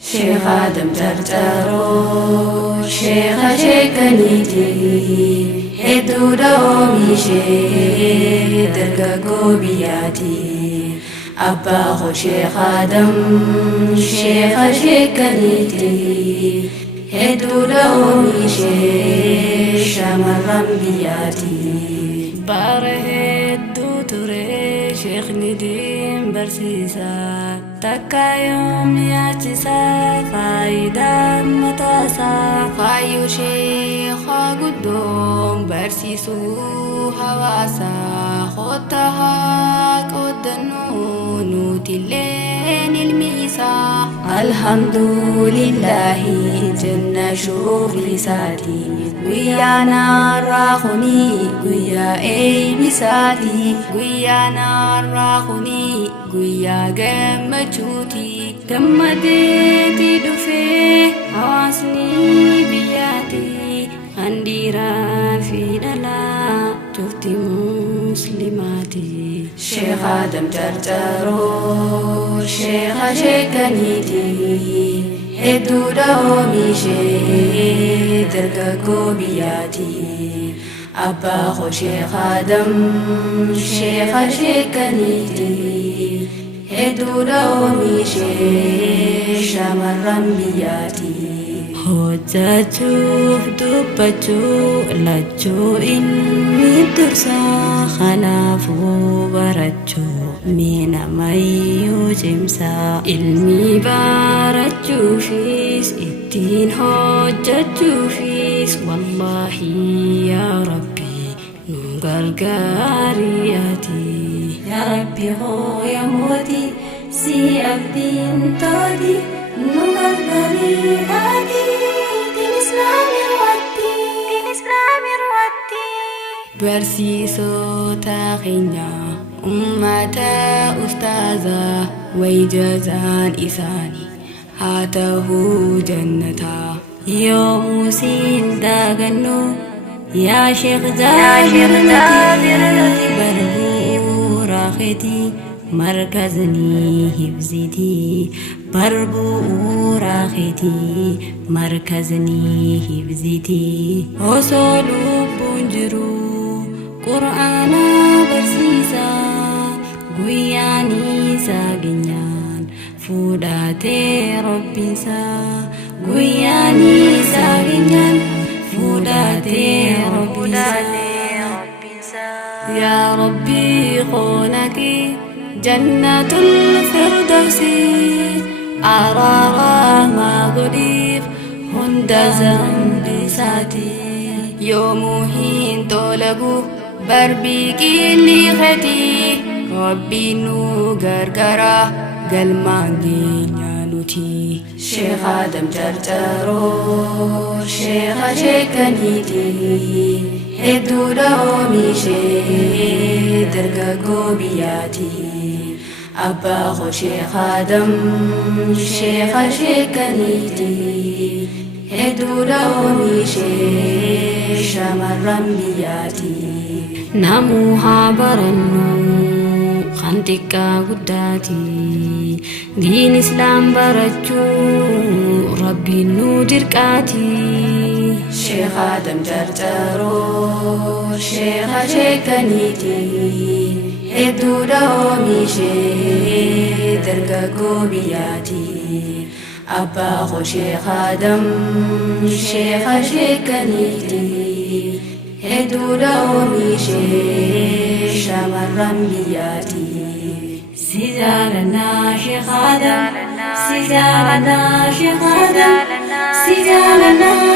شيخ آدم ترترو شيخ شيكنيتي هدو دومي شيخ درقاقو بياتي أباخو شيخ آدم شيخ شيكنيتي هدو دومي شيخ شمرم بياتي بارهدو تري شيخ نديم برسيسا takka yoom yaachisa faayidaan mataasaa faayyoo sheekhaa guddoon barsiisuu hawaasaa kottaa haa qoodannoo nutilleen ilmi isaa alhamdulillahi jenna shughli isaatii guyyaa naarraa kunii guyyaa eebbisaati guyyaa naarraa kunii guyyaa gammachuuti gammadeeti dhufee hawaasni biyyaati handhiiraa fi dhalaa cufti muslimaati Sheekh Adam Carcaroo sheekha sheekaniiti hedduudha oomishee dargaggoo biyyaati abbaa koo Sheekh Adam sheekha sheekaniiti hedduudha oomishee shamarran biyyaati hojjechuuf dubbachuu lachuu inni dursaa kanaafuu barachuu mina mayyuu cimsaa ilmi barachuufis ittiin hojjechuufis wallaahi yaa rabbi nu gargaari ati yaa rabbi hooya mooti si abdiin taati nu gargaari ati barsiisota keenya ummata ustaazaa wayjazaan isaanii haa ta'uu jannataa yoomuu siin daagannu yaa sheekh jaabirati barbuu raaketii markazni hifziti barbuu raaketii markazni hifziti osoo lubbuun jiru Qur'aana barsiisaa guyyaanii saaginyaan fuudhatee robbisaa guyyaanii saaginyaan fuudhatee robbisaa yaa rabbii qoonaki jannatul firdawsi araaramaa godhiif hunda zambisaati yoomuu hin tolagu barbii qilli khati rabbi nu gargara galmaan geenya nuti Sheekh Adam Carcaroo sheekha sheekaniiti hedduudha oomishee dargaggoo biyyaati abbaa koo Sheekh Adam sheekha sheekaniiti hedduudha oomishee shamarran biyyaati namuu haa barannu kan xiqqaa guddaati diin islaam barachuu rabbiin nu dirqaati Sheekh Adam Carcaroo sheekha sheekaniiti hedduudha oomishee dargaggoo biyyaati abbaa koo Sheekh Adam sheekha sheekaniiti hedduudha oomishee shamarran biyyaati si jaalanaa Sheekh Adam si jaalanaa Sheekh Adam si jaalanaa